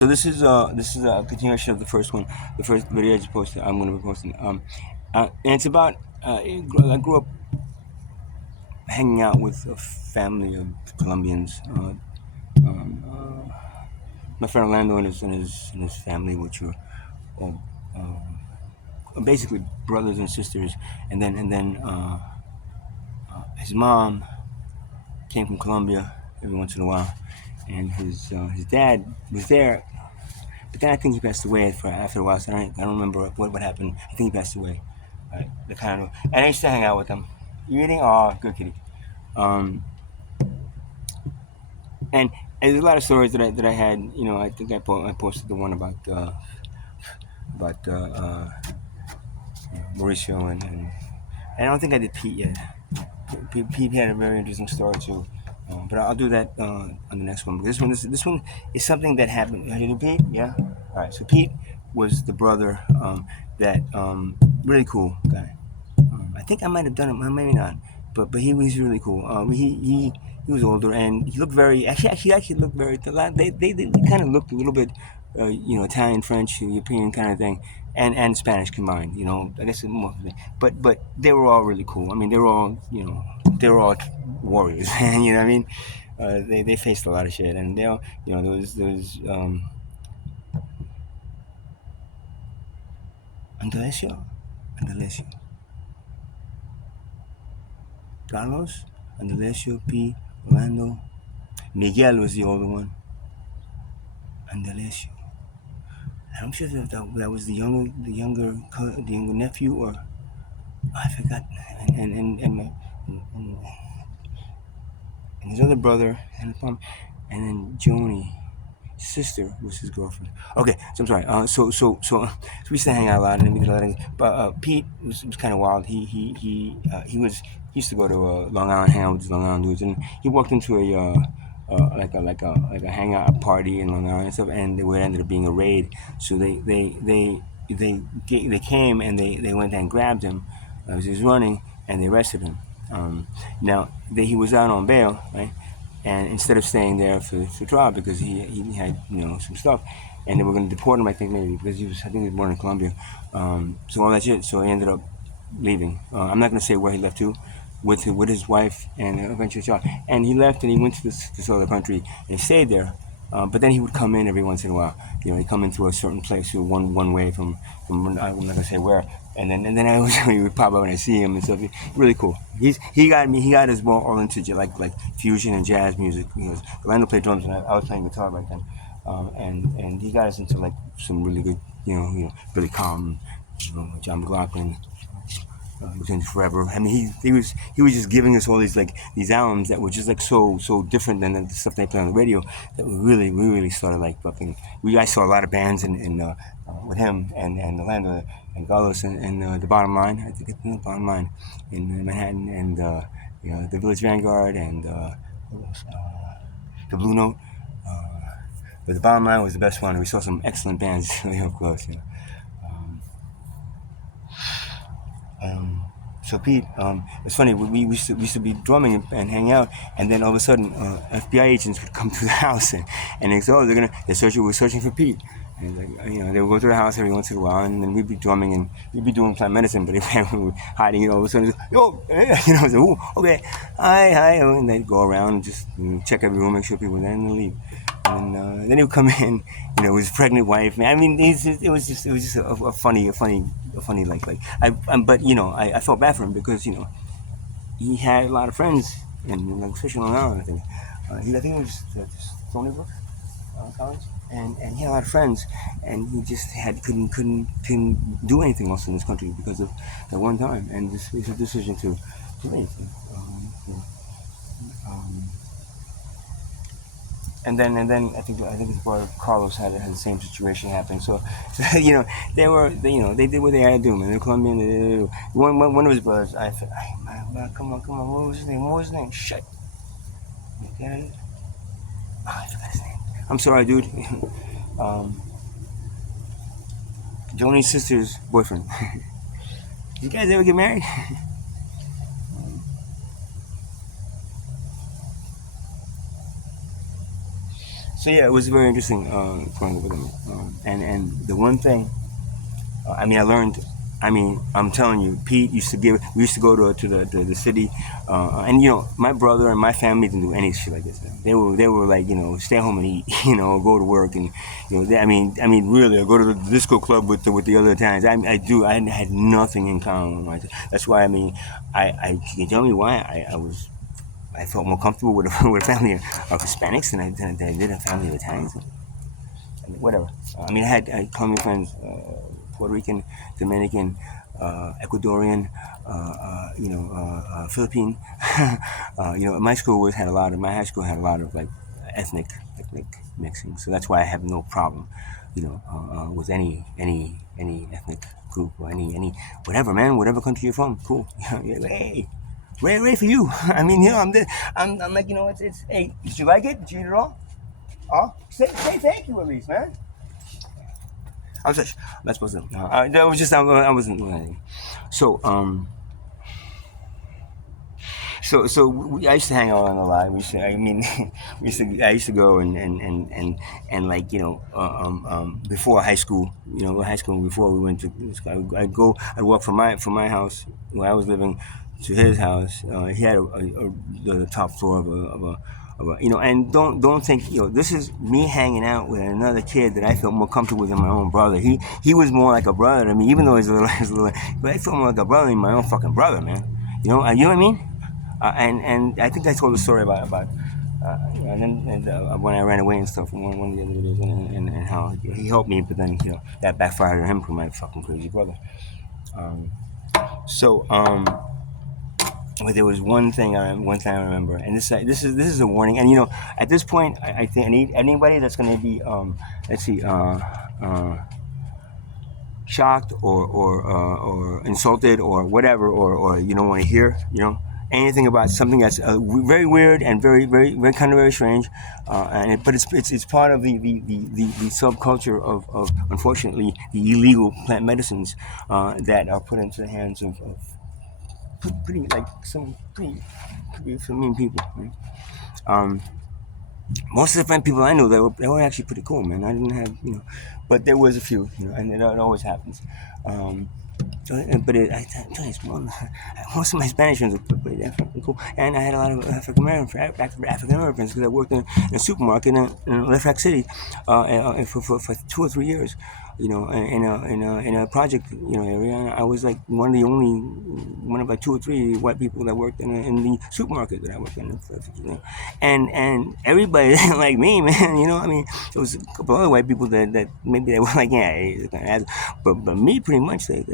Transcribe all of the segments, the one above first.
So this is a continuation of the first one, the first video I just posted. I'm gonna be posting. And it's about I grew up hanging out with a family of Colombians. My friend Orlando and his family, which were all, basically brothers and sisters, and then his mom came from Colombia every once in a while, and his dad was there. But then I think he passed away after a while, so I don't remember what happened. I think he passed away. Right? The kind of, and I used to hang out with him. You eating? Oh, good kitty. Um, and, and there's a lot of stories that I had. I think I posted the one about Mauricio and I don't think I did Pete yet. Pete had a very interesting story too. But I'll do that on the next one. But this one is something that happened. Have you do Pete? Yeah. All right. So Pete was the brother that really cool guy. I think I might have done it, maybe not, but he was really cool. He was older and he looked very actually looked very. They kind of looked a little bit, Italian, French, European kind of thing, and Spanish combined. I guess more. But they were all really cool. I mean, they were all warriors. You know what I mean? They faced a lot of shit, and they all, there was Andalesio, Andalesio, Carlos, Andalesio, P, Orlando. Miguel was the older one, Andalesio. I'm sure that was the younger nephew, or I forgot. And his other brother, and then Joni, sister, was his girlfriend. Okay, so I'm sorry. So we used to hang out a lot, and we did a lot of things. But Pete was kind of wild. He used to go to Long Island, hang out with these Long Island dudes, and he walked into a hangout party in Long Island and stuff, and it ended up being a raid. So they came and they went and grabbed him as he was running, and they arrested him. Now he was out on bail, right? And instead of staying there for trial because he had some stuff, and they were going to deport him, I think maybe because I think he was born in Colombia. So all that shit. So he ended up leaving. I'm not going to say where he left to, with his wife and eventually child. And he left and he went to this other country and he stayed there. But then he would come in every once in a while. He'd come in through a certain place, through one way from I'm not gonna say where. And then I was he would pop up and I see him and stuff. Really cool. He got us all into like fusion and jazz music. Orlando played drums and I was playing guitar back then. And he got us into like some really good, Billy Calm, John McLaughlin, within forever. I mean, he was just giving us all these albums that were just like so different than the stuff they play on the radio. That we really started like fucking. I saw a lot of bands with him and Orlando and Carlos and the Bottom Line. I think it's the Bottom Line in Manhattan and the Village Vanguard and the Blue Note. But the Bottom Line was the best one. We saw some excellent bands really up close. Um, so Pete, it's funny. We used to be drumming and hang out, and then all of a sudden, FBI agents would come to the house and they said, "Oh, we're searching for Pete." And they would go to the house every once in a while, and then we'd be drumming and we'd be doing plant medicine, but if we were hiding it, all of a sudden, yo, so, ooh, okay, hi, and they'd go around and just check every room, make sure people were there, and then leave. And then he would come in, with his pregnant wife. I mean, it was just a funny but I felt bad for him because he had a lot of friends in especially Long Island. I think it was just Stony Brook College, and he had a lot of friends, and he just couldn't do anything else in this country because of that one time, and this was a decision to leave. Um, and then I think his brother Carlos had the same situation happen. So they did what they had to do, man. They're Colombian. One of his brothers, man, come on, what was his name? Shit, I forgot his name. I'm sorry, dude. um, Joni's sister's boyfriend. Did you guys ever get married? So yeah, it was very interesting growing up with him. And the one thing, I mean, I learned. I mean, I'm telling you, Pete used to give. We used to go to the city, and my brother and my family didn't do any shit like this. They were like, stay home and eat, go to work, and I mean, really, I go to the disco club with the other Italians. I had nothing in common. Right? That's why, I mean, you tell me why I felt more comfortable with with a family of Hispanics than I did a family of Italians. I mean, whatever. I had Colombian friends, Puerto Rican, Dominican, Ecuadorian, Philippine. My school had a lot of. My high school had a lot of like ethnic mixing. So that's why I have no problem, with any ethnic group or any whatever, man, whatever country you're from. Cool. Hey. Ray for you. I mean, I'm like, it's. Hey, did you like it? Did you eat it all? Oh, say thank you at least, man. I'm such. I'm not supposed to. That was just. I wasn't. So I used to hang out on the line. We used to, I mean, I used to go and like, before high school, before we went to school, I'd walk from my house where I was living to his house. He had the top floor of a, and don't think, this is me hanging out with another kid that I felt more comfortable with than my own brother. He was more like a brother to me, even though he's a little, but I felt more like a brother than my own fucking brother, man. You know what I mean? And I think I told the story about when I ran away and stuff in one of the other videos, and how he helped me, but then that backfired on him for my fucking crazy brother. Um, so, but there was one thing I remember, and this is a warning. And at this point, I think anybody that's going to be let's see, shocked or insulted or whatever, or you don't want to hear, anything about something that's very weird and very very very kind of very strange, but it's part of the subculture of unfortunately the illegal plant medicines that are put into the hands of pretty like some pretty mean people. Right? Most of the friend people I knew, they were actually pretty cool, man. I didn't have, but there was a few, and it always happens. Um, but I tell you, most of my Spanish friends were pretty fucking cool, and I had a lot of African American friends because I worked in a supermarket in Left City for 2 or 3 years. In a project area. I was like one of like 2 or 3 white people that worked in the supermarket that I worked in. And everybody didn't like me, man. I mean, there was a couple other white people that maybe they were like, yeah, he's kind of, but me pretty much they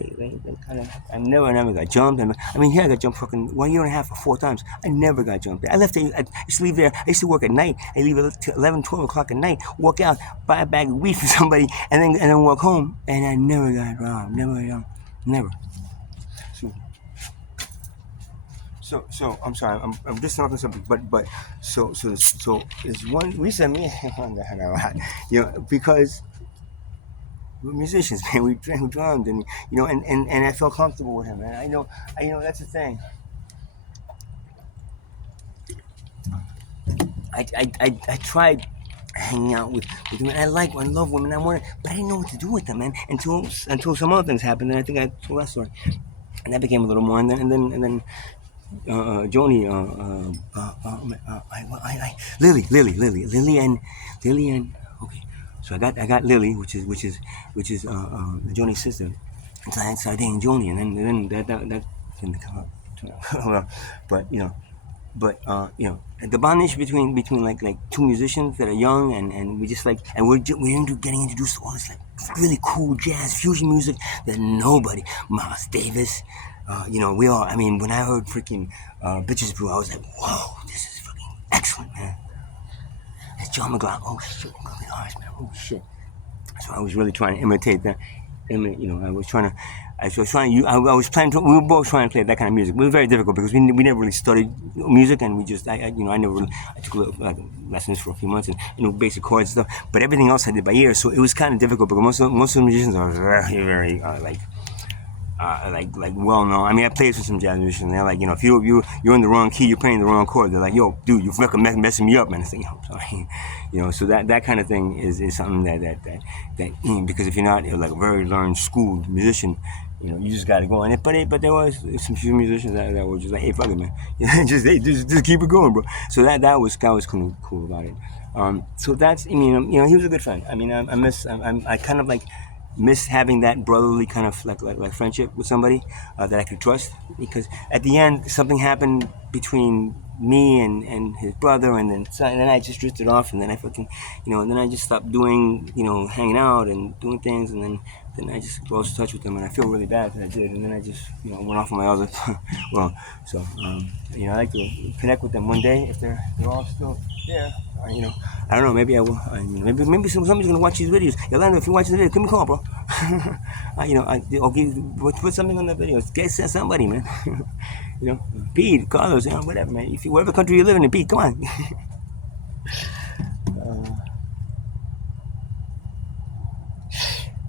kind of. I never got jumped. I mean, here I got jumped fucking 1 year and a half or 4 times. I never got jumped. I left. I used to leave there. I used to work at night. I leave at 11, 12 o'clock at night. Walk out, buy a bag of weed for somebody, and then walk home. And I never got robbed. Never. So, so I'm sorry. I'm just talking something. But so there's one reason me on that a lot. Because we're musicians, man. We drummed, and I felt comfortable with him, man. I know that's the thing. I tried hanging out with women. I love women. But I didn't know what to do with them, man. Until some other things happened, and I think I told that story, and that became a little more. And then Joni, Lily and okay. So I got Lily, which is Joni's sister. So I started dating Joni, and then that didn't come up. Well, but the bondage between like two musicians that are young, and we just like, and we're into getting introduced to all this like really cool jazz fusion music that nobody, Miles Davis, we all. I mean, when I heard freaking Bitches Brew, I was like, whoa, this is fucking excellent, man. It's John McGraw. Oh shit, Ugly Hearts, man. Oh shit. So I was really trying to imitate that. I was trying to. I was trying to. I was planning to. We were both trying to play that kind of music. It was very difficult because we never really studied music, and we just. I never. Really, I took lessons for a few months, and basic chords and stuff. But everything else I did by ear, so it was kind of difficult because most of the musicians are very very like like well known. I mean, I played with some jazz musicians. And they're like, if you're in the wrong key, you're playing the wrong chord. They're like, yo, dude, you're fucking messing me up, man. I think, I'm sorry. So that kind of thing is something that because if you're not like a very learned schooled musician, you just got to go on it. But there was some few musicians that were just like, hey, fuck it, man. Just keep it going, bro. So that was cool about it. So that's, he was a good friend. I mean, I kind of like miss having that brotherly kind of like friendship with somebody that I could trust, because at the end something happened between me and his brother, and then I just drifted off, and then I fucking and then I just stopped doing hanging out and doing things, and then I just lost touch with them, and I feel really bad that I did, and then I just went off on my other well, so I like to connect with them one day if they're all still there. I don't know. Maybe I will. Maybe somebody's gonna watch these videos. Yolanda, if you watch the video, give me a call, bro. Okay, put something on the video. Get somebody, man. Pete, Carlos, whatever, man. If you whatever country you live in, Pete, come on.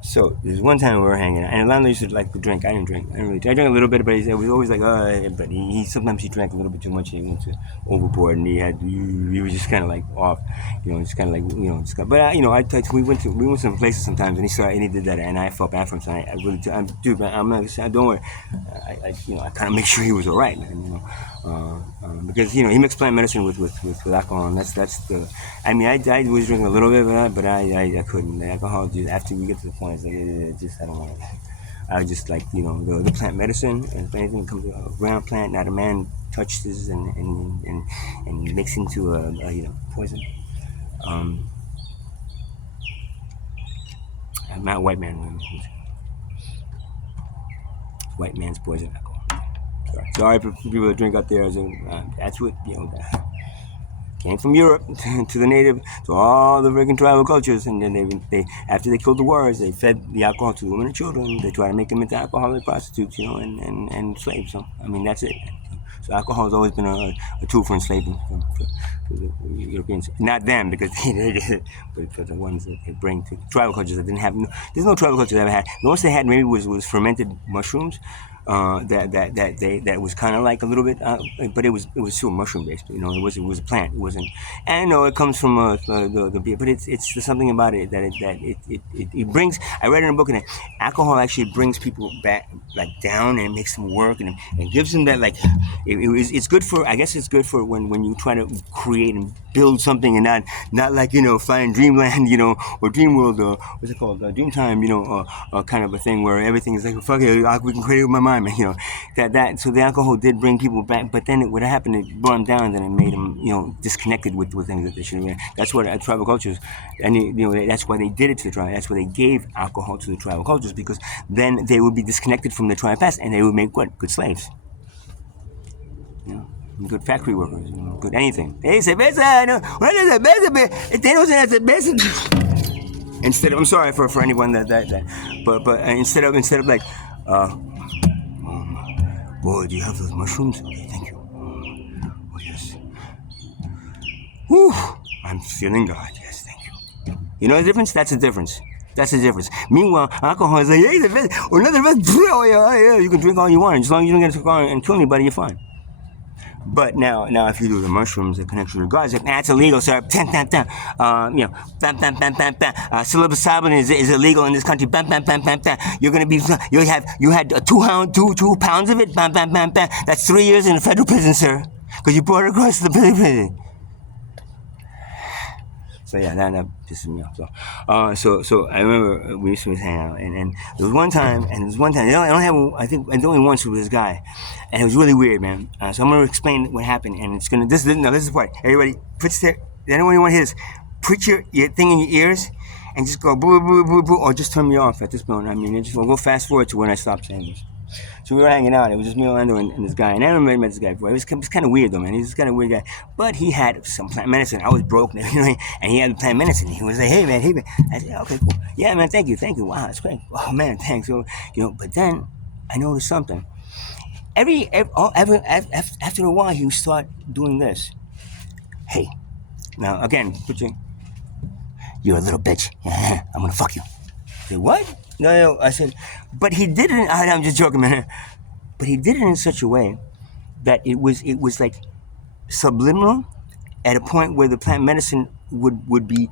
So there's one time we were hanging out, and Orlando used to like to drink. I didn't drink. I didn't really. I drank a little bit, but he was always like, but he sometimes he drank a little bit too much. He went to overboard, and he was just kind of like off, just kind of like just. But we went some places sometimes, and he did that, and I felt bad for him. So I really, dude, man, I'm not. Don't worry. I kind of make sure he was all right, man. Because he mixed plant medicine with alcohol, and that's the. I mean, I was drinking a little bit, but I couldn't. The alcohol, just after we get to the point, it's like just I don't want it. I just like the plant medicine, and if anything comes to a ground plant, not a man touches and mix into a poison. Um, I'm not a white man. White man's poison alcohol. Sorry for people that drink out there. That's what came from Europe to the native, to all the freaking tribal cultures, and then they after they killed the warriors, they fed the alcohol to women and children. They try to make them into alcoholic prostitutes, and slaves. So I mean, that's it. So alcohol has always been a tool for enslavement for the Europeans. Not them, because but for the ones that they bring to tribal cultures that didn't have. There's no tribal culture that ever had. The most they had maybe was fermented mushrooms. That was kind of like a little bit, but it was still mushroom based. It was a plant. It wasn't. And I know it comes from the beer, but it's something about it that it brings. I read in a book that alcohol actually brings people back like down, and it makes them work, and gives them that like it's good for. I guess it's good for when you try to create and build something, and not like flying dreamland, or dream world, or what's it called, dreamtime, kind of a thing where everything is like fuck it, we can create it with my mind, man, so the alcohol did bring people back, but then what happened, it brought them down, and it made them disconnected with things that they shouldn't have. That's what tribal cultures, and that's why they did it to the tribe. That's why they gave alcohol to the tribal cultures, because then they would be disconnected from the tribe past, and they would make good slaves, good factory workers, good anything. They say, they don't say that's instead of, I'm sorry for anyone that but instead of like boy, do you have those mushrooms? Okay, thank you. Oh yes. Whew, I'm feeling God. Yes, thank you. You know the difference? That's the difference. That's the difference. Meanwhile, alcohol is like, hey, the best, or another best. Oh yeah, you can drink all you want, as long as you don't get to car and kill anybody, you're fine. But now, if you do the mushrooms, the connection with God, it's like, it's illegal, sir. Psilocybin is illegal in this country. You're gonna be, you had 2 pounds of it. That's 3 years in a federal prison, sir, because you brought it across the prison. So yeah, that pisses me off. So I remember we used to hang out, and there was one time, I don't have, I think I only once with this guy, and it was really weird, man. So I'm gonna explain what happened, and it's gonna this is the part. Everybody, anyone want to hear this? Put your thing in your ears, and just go boo boo boo boo, or just turn me off at this point. I mean, we'll go fast forward to when I stop saying this. So we were hanging out. It was just me, Orlando, and this guy. And I never met this guy before. It was kind of weird, though, man. He was kind of weird guy. But he had some plant medicine. I was broke, and he had the plant medicine. He was like, hey, man. I said, okay, cool. Yeah, man, thank you. Wow, that's great. Oh, man, thanks. So, but then I noticed something. After a while, he would start doing this. Hey, now, again, you're a little bitch. I'm going to fuck you. I said, what? No, no. I said, but he did it. I'm just joking, man. But he did it in such a way that it was like subliminal at a point where the plant medicine would be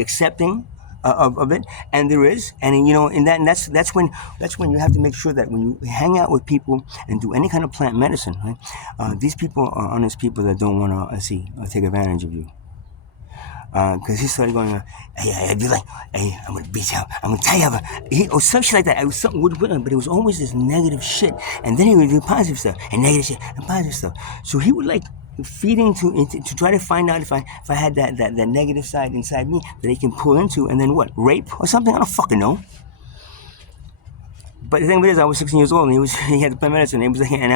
accepting of it, and there is, and that's when you have to make sure that when you hang out with people and do any kind of plant medicine, right? These people are honest people that don't want to take advantage of you. Because he started going, hey, I'd be like, hey, I'm gonna beat you up. I'm gonna tell you about or some shit like that. It was something would, but it was always this negative shit. And then he would do positive stuff and negative shit and positive stuff. So he would like feeding to try to find out if I had that negative side inside me that he can pull into, and then what, rape or something? I don't fucking know. But the thing is, I was 16 years old, and he had to play medicine. And he was like, and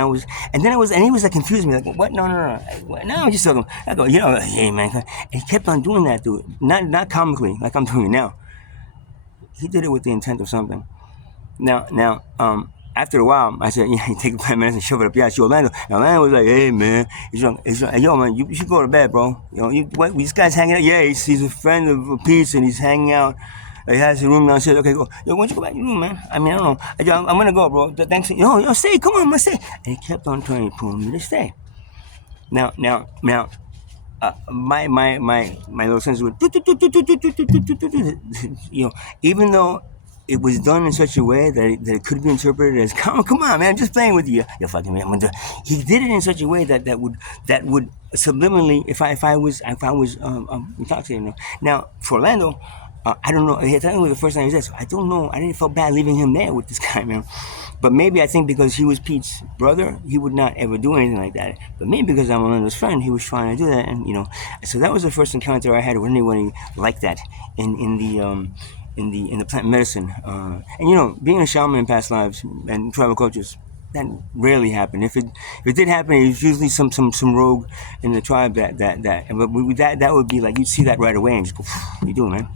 he was like confusing me, like, what? No, no, no, no, I'm just talking. I go, hey man, and he kept on doing that, dude. Not comically, like I'm doing it now. He did it with the intent of something. After a while, I said, yeah, you take the plant medicine, shove it up your ass. Orlando. And Orlando was like, hey man, yo man, you should go to bed, bro. What? This guy's hanging out. Yeah, he's a friend of Pete's, and he's hanging out. He has a room downstairs. Okay, go. Yo, why don't you go back to your room, man? I mean, I don't know. I'm gonna go, bro. Thanks. Stay. Come on, man, stay. And he kept on trying to pull me to stay. Now, my little sensor would, even though it was done in such a way that it could be interpreted as, come on, man, I'm just playing with you. You fucking man. He did it in such a way that would subliminally, if I was intoxicated. Now for Orlando, I don't know. I think it was the first time he was there, so I don't know. I didn't feel bad leaving him there with this guy, man. But maybe I think because he was Pete's brother, he would not ever do anything like that. But maybe because I'm Orlando's friend, he was trying to do that, and so that was the first encounter I had with anybody like that in the plant medicine. And being a shaman in past lives and tribal cultures, that rarely happened. If it did happen, it was usually some rogue in the tribe that would be like, you'd see that right away and just go, what are you doing, man?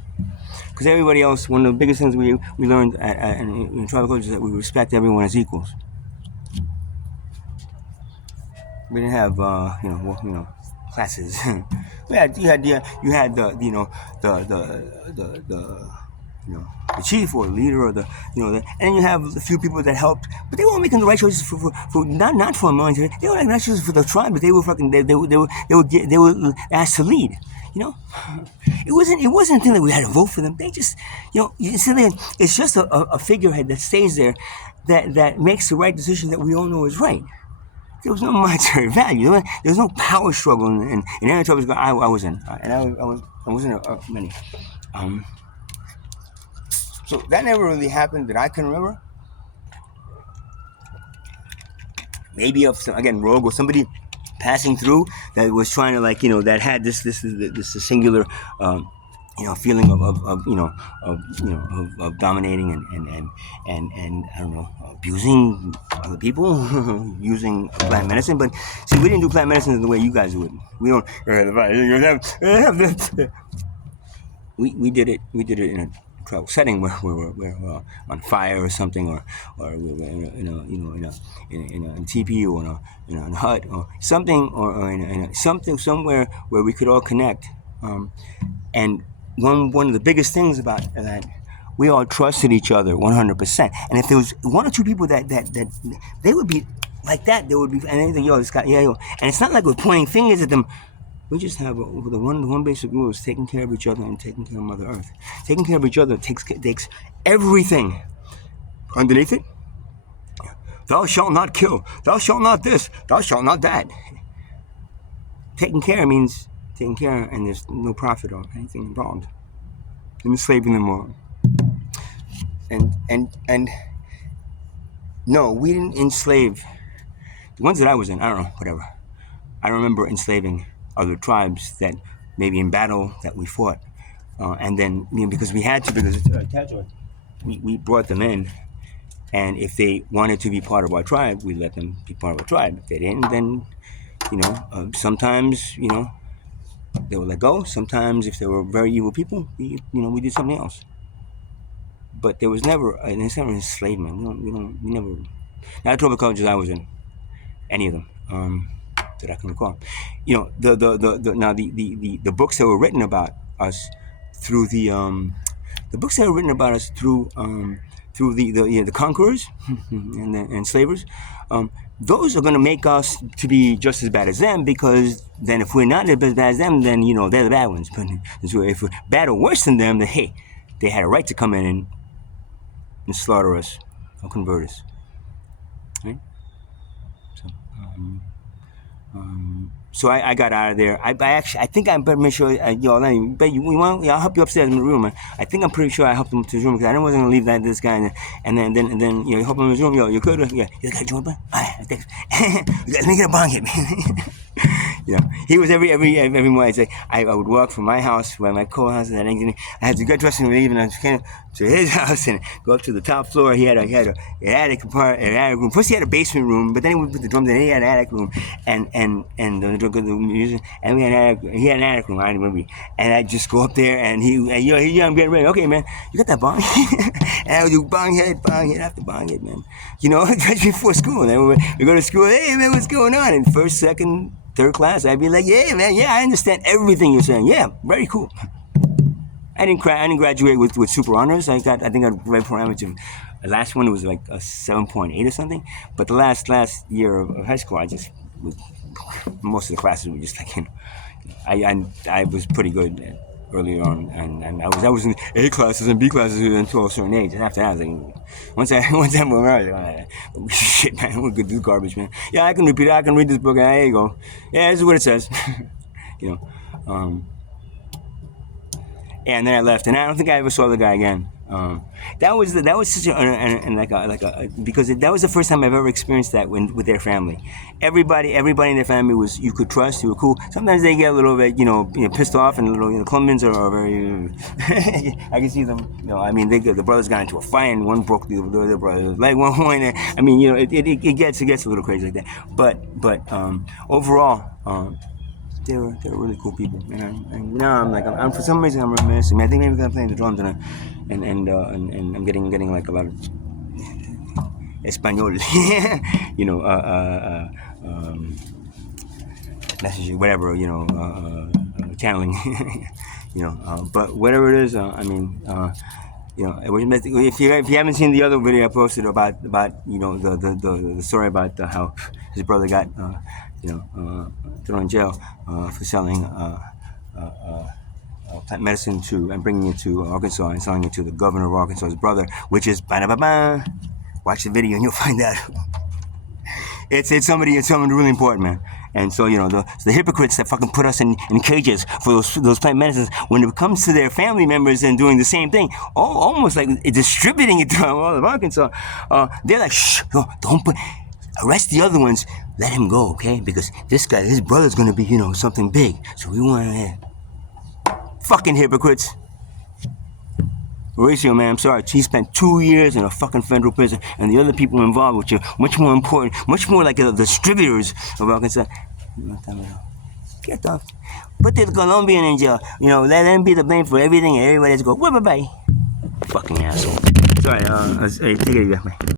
Because everybody else, one of the biggest things we learned in tribal culture is that we respect everyone as equals. We didn't have classes. You had the chief or the leader or and then you have a few people that helped, but they weren't making the right choices for not for a military. They were making the right choices for the tribe, but they were asked to lead. It wasn't a thing that we had to vote for them. They just it's just a figurehead that stays there, that makes the right decision that we all know is right. There was no monetary value. There was no power struggle in any troubles I was in, and I wasn't many. So that never really happened that I can remember. Maybe again rogue or somebody passing through that was trying to that had this singular feeling of dominating and I don't know, abusing other people using plant medicine. But see, we didn't do plant medicine the way you guys do it. We don't. We did it. We did it in a tribal setting where we're on fire or something, or we're in a teepee or in a hut or something, or in something somewhere where we could all connect. And one of the biggest things about that, we all trusted each other 100%. And if there was one or two people that they would be like that, they would be, and anything, this guy, yeah, yo. And it's not like we're pointing fingers at them. We just have the one basic rule is taking care of each other and taking care of Mother Earth. Taking care of each other takes everything underneath it. Thou shalt not kill. Thou shalt not this. Thou shalt not that. Taking care means taking care, and there's no profit or anything involved. Enslaving them all. And no, we didn't enslave the ones that I was in. I don't know, whatever. I remember enslaving other tribes that maybe in battle that we fought, and then because we had to, because it's territory, we brought them in, and if they wanted to be part of our tribe, we let them be part of our tribe. If they didn't, then sometimes they would let go. Sometimes if they were very evil people, we did something else. But there was never enslavement. We never. Not tribal cultures I was in, any of them. That I can recall. The books that were written about us through the the books that are written about us through the conquerors and enslavers, those are going to make us to be just as bad as them, because then if we're not as bad as them, then they're the bad ones. But so if we're bad or worse than them, then hey, they had a right to come in and slaughter us or convert us, right? So. So I got out of there. I think I'm pretty sure, I'll help you upstairs in the room, man. I think I'm pretty sure I helped him to his room, because I wasn't gonna leave this guy, and then you help him in his room. You could, yeah. He's like, "You want a bong? Alright, thanks." Let me get a bong hit, man. He was every morning. I would walk from my house, where my co-house, and I had to get dressed and leave, and I came to his house and go up to the top floor. He had an attic room. First he had a basement room, but then we put the drums in. He had an attic room, and the music, and he had an attic room. I remember, and I'd just go up there, and I'm getting ready. Okay, man, you got that bong? And I would do bong hit after bong hit, man. Just before school. And then we go to school. Hey, man, what's going on? In first, second, third class, I'd be like, yeah, man, yeah, I understand everything you're saying. Yeah, very cool. I didn't graduate with super honors. I think I got right parameters. The last one was like a 7.8 or something. But the last year of high school, most of the classes were just like, I was pretty good earlier on, and I was in A classes and B classes until a certain age. And after that, I was like, once I moved around, I was like, shit, man, we're good, do garbage, man. Yeah, I can repeat it. I can read this book. There you go. Yeah, this is what it says. And then I left, and I don't think I ever saw the guy again. That was such because that was the first time I've ever experienced that with their family. Everybody in their family was, you could trust, you were cool. Sometimes they get a little bit, pissed off, and Colombians are very. I can see them. The brothers got into a fight, and one broke the other brother's leg one point. It gets a little crazy like that. But overall. They were really cool people, and now I'm for some reason I'm reminiscing. I think maybe because I'm playing the drums and I'm getting like a lot of Espanol, messaging, whatever, channeling, but whatever it is, if you haven't seen the other video I posted about the story about how his brother got thrown in jail for selling plant medicine and bringing it to Arkansas and selling it to the governor of Arkansas's brother, which is watch the video and you'll find out. It's somebody really important, man. And so the hypocrites that fucking put us in cages for those plant medicines, when it comes to their family members and doing the same thing, almost like distributing it to all of Arkansas, they're like, shh, no, don't arrest the other ones, let him go, okay? Because this guy, his brother's gonna be something big, so we want to fucking hypocrites. Horatio, man, I'm sorry. He spent 2 years in a fucking federal prison, and the other people involved, which are much more important, much more like the distributors of Arkansas. Get off. Put the Colombian in jail. Let them be the blame for everything, and everybody just go, bye-bye. Fucking asshole. Sorry, take it easy, man.